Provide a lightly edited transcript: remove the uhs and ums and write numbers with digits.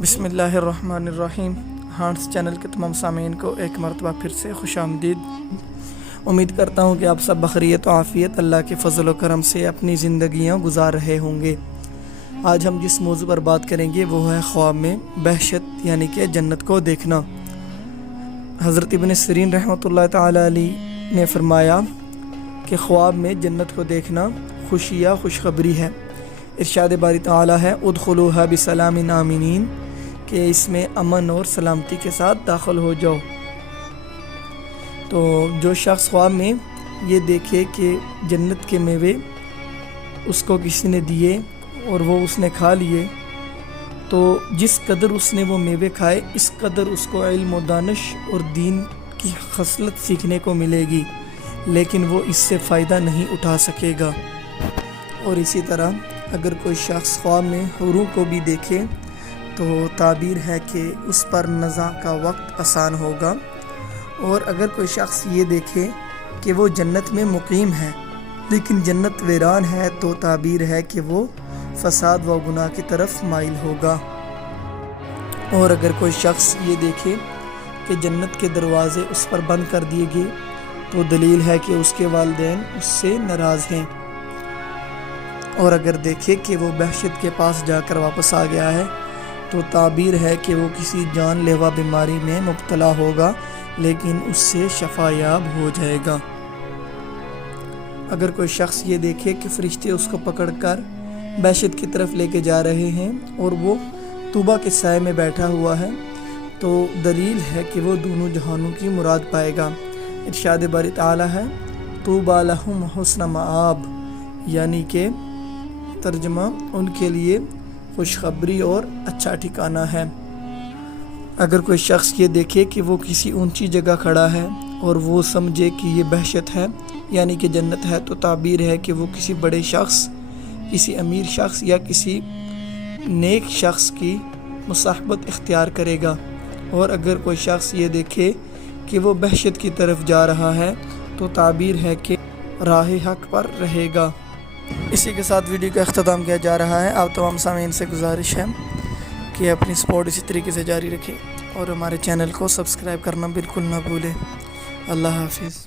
بسم اللہ الرحمن الرحیم۔ ہارٹس چینل کے تمام سامعین کو ایک مرتبہ پھر سے خوش آمدید۔ امید کرتا ہوں کہ آپ سب بخیریت و عافیت اللہ کے فضل و کرم سے اپنی زندگیاں گزار رہے ہوں گے۔ آج ہم جس موضوع پر بات کریں گے وہ ہے خواب میں بہشت یعنی کہ جنت کو دیکھنا۔ حضرت ابن سیرین رحمۃ اللہ تعالی علیہ نے فرمایا کہ خواب میں جنت کو دیکھنا خوشی یا خوشخبری ہے۔ ارشاد باری تعالی ہے ادخلوها بسلام آمنین، کہ اس میں امن اور سلامتی کے ساتھ داخل ہو جاؤ۔ تو جو شخص خواب میں یہ دیکھے کہ جنت کے میوے اس کو کسی نے دیے اور وہ اس نے کھا لیے، تو جس قدر اس نے وہ میوے کھائے اس قدر اس کو علم و دانش اور دین کی خصلت سیکھنے کو ملے گی، لیکن وہ اس سے فائدہ نہیں اٹھا سکے گا۔ اور اسی طرح اگر کوئی شخص خواب میں حوروں کو بھی دیکھے تو تعبیر ہے کہ اس پر نزع کا وقت آسان ہوگا۔ اور اگر کوئی شخص یہ دیکھے کہ وہ جنت میں مقیم ہے لیکن جنت ویران ہے تو تعبیر ہے کہ وہ فساد و گناہ کی طرف مائل ہوگا۔ اور اگر کوئی شخص یہ دیکھے کہ جنت کے دروازے اس پر بند کر دیے گئے تو دلیل ہے کہ اس کے والدین اس سے ناراض ہیں۔ اور اگر دیکھے کہ وہ بہشت کے پاس جا کر واپس آ گیا ہے تو تعبیر ہے کہ وہ کسی جان لیوا بیماری میں مبتلا ہوگا لیکن اس سے شفا یاب ہو جائے گا۔ اگر کوئی شخص یہ دیکھے کہ فرشتے اس کو پکڑ کر بہشت کی طرف لے کے جا رہے ہیں اور وہ طوبہ کے سائے میں بیٹھا ہوا ہے تو دلیل ہے کہ وہ دونوں جہانوں کی مراد پائے گا۔ ارشاد باری تعالی ہے طوبی لہم حسن مآب، یعنی کہ ترجمہ ان کے لیے خوشخبری اور اچھا ٹھکانہ ہے۔ اگر کوئی شخص یہ دیکھے کہ وہ کسی اونچی جگہ کھڑا ہے اور وہ سمجھے کہ یہ بہشت ہے یعنی کہ جنت ہے تو تعبیر ہے کہ وہ کسی بڑے شخص، کسی امیر شخص یا کسی نیک شخص کی مصاحبت اختیار کرے گا۔ اور اگر کوئی شخص یہ دیکھے کہ وہ بہشت کی طرف جا رہا ہے تو تعبیر ہے کہ راہ حق پر رہے گا۔ اسی کے ساتھ ویڈیو کا اختتام کیا جا رہا ہے۔ آپ تمام سامعین سے گزارش ہے کہ اپنی سپورٹ اسی طریقے سے جاری رکھیں اور ہمارے چینل کو سبسکرائب کرنا بالکل نہ بھولیں۔ اللہ حافظ۔